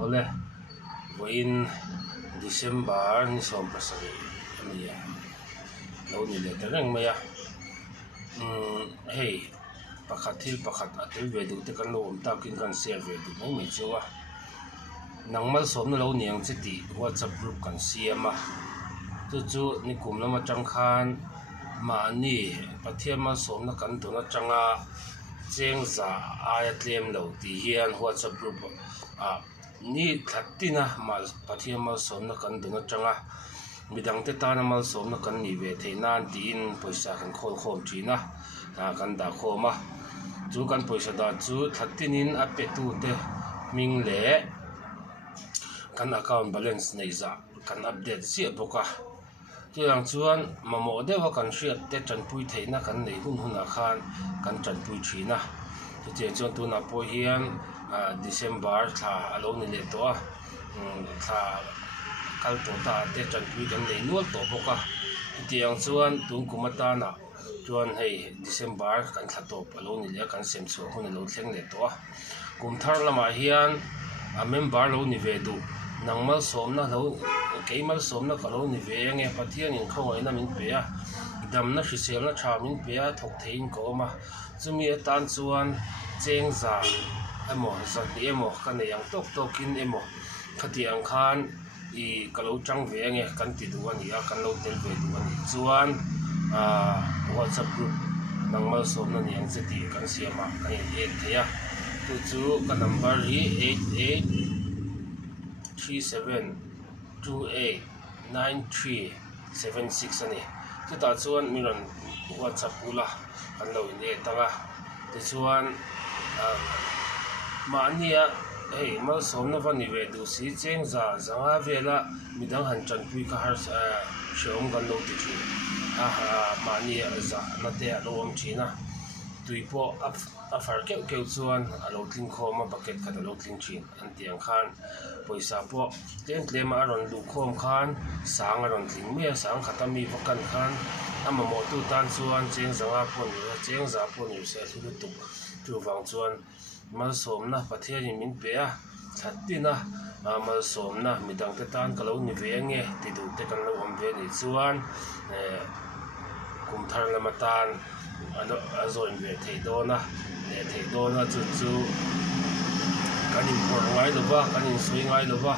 ole voin December ni som pasari ania lo ni le terang maya hey pakhatil pakhat atil ve du te kan lo takin kan share ve du mai chuwa nangmal som na lo niang cheti WhatsApp group kan siama chu ni kumlama tangkhan ma ni pathiama som na kan thuna changa chengza ayatlem lo ti hian WhatsApp group ni thattina mal pathiama som na kan thuna changa midang te ta na mal som na kan ni ve theinan tin poisa kan khol khom thina kan da khoma chu kan poisa da chu thattinin apetu te ming le kan account balance nei za kan update si boka tiang chuan mamo dewa kan hriat te chanpui theina kan nei hun khan kan chanpui thina ti chuan tu na po hian December tha alo ni le to tha kal to ta te chanpui kan nei nual to boka tiang chuan tun kumata na chuan hei December kan tha to alo ni le kan sem chu hun lo thleng le to kum thar lama hian a member lo ni ve du nangmal somna lo keimal somna kalo ni ve nge pathian in khawai na min pe a damna hrisel na tha min pe a thok thein ko ma chumi tan chuan chengza emo zati emo kan yang tok tokin emo khatiang khan I kalo chang ve nge kan ti du ani a kan lo tel ve du ani chuan WhatsApp group nangmal somna niang cheti kan siama kan ek thea chu ka number hi 8837289376 ani chu ta chuan miron WhatsApp ula kan lo in e tanga ti chuan ma ania hey mal somna van ni ve du si chengza zanga vela midang han chanpui ka har shom kan lo ti chu ma ania za na te lo am china tuipo a far keu chuan a lo tling khoma bucket khat a lo tling thin an tiang khan poisa po tlem a ron lu khom khan sang a ron tling me sang khatami vakan khan amamo tu tan chuan chengza pon se thulu tu tu wang chuan mal somna pathian min pe a thattina mal somna midang te tan kalo ni ve nge ti du te kan lo om ve ni chuan kum thar lamatan azoin ve theidona le theidona chu kanin por ngai lova kanin sui ngai lova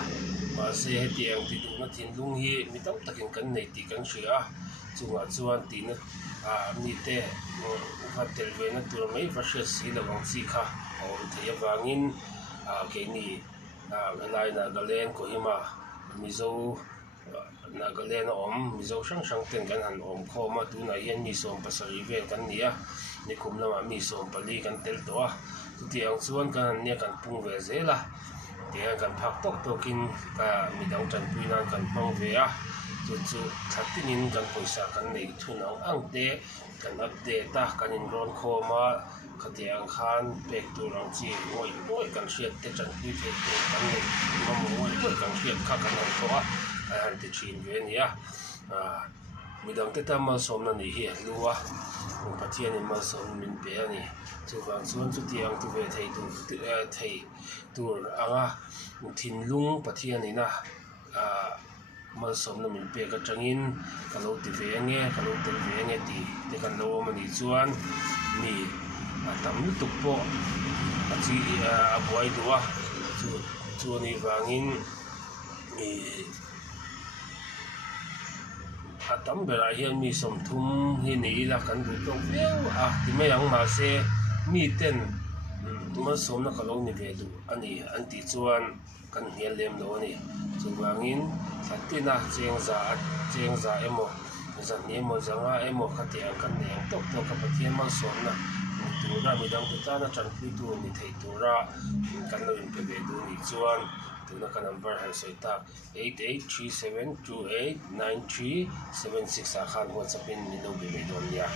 ma se heti ang ti du na thin lung hi mitam takin kan nei ti kan hria chunga chuan tin mi te fatel ve na tur mai fashe si la wang si kha om thei wangin ke ni lai na galen ko hima mizo Nagaland mizo sang ten kan han khoma tu na hian mi som pasari ve kan nia ni khumlama mi som pali kan tel to a tiang chuan kan nia kan pung ve zela tiang kan phak tok tokin ka midang chan puina kan pang ve a chu thatinin kan poisa kan nei thunang angte kan update ta kan in ron khoma khatiang khan pek tu rang chi oi kan hriat te chan pui pek tu kan nei mamoi kan hriat kha kan han to a han ti chin ve nia midang te tamal som na ni hi luwa pathian in mal som min pe ani chu wang chuan chu tiang tu ve thei tur anga thin lung pathian ina mal som na min pe ka changin kalo ti ve nge kalo tel ve nge ti te kan lo mani chuan ni tam lu tuk po chi abuai duwa chu ni wangin atam bera hian mi som thum hi nei la kan du tong veu ti mai ang ma se mi ten ma som na kalo ni ve du ani an ti chuan kan hian lem lo ani chu wangin thattina chengza emo zan ni mo zanga emo khatia kan ne tok ka pathian ma som na tura midang ta na chanpui tu ni thei tura kan lo in pe ve du ni chuan tuna ka number han soita 8837289376 khan WhatsApp in ni lo be don ya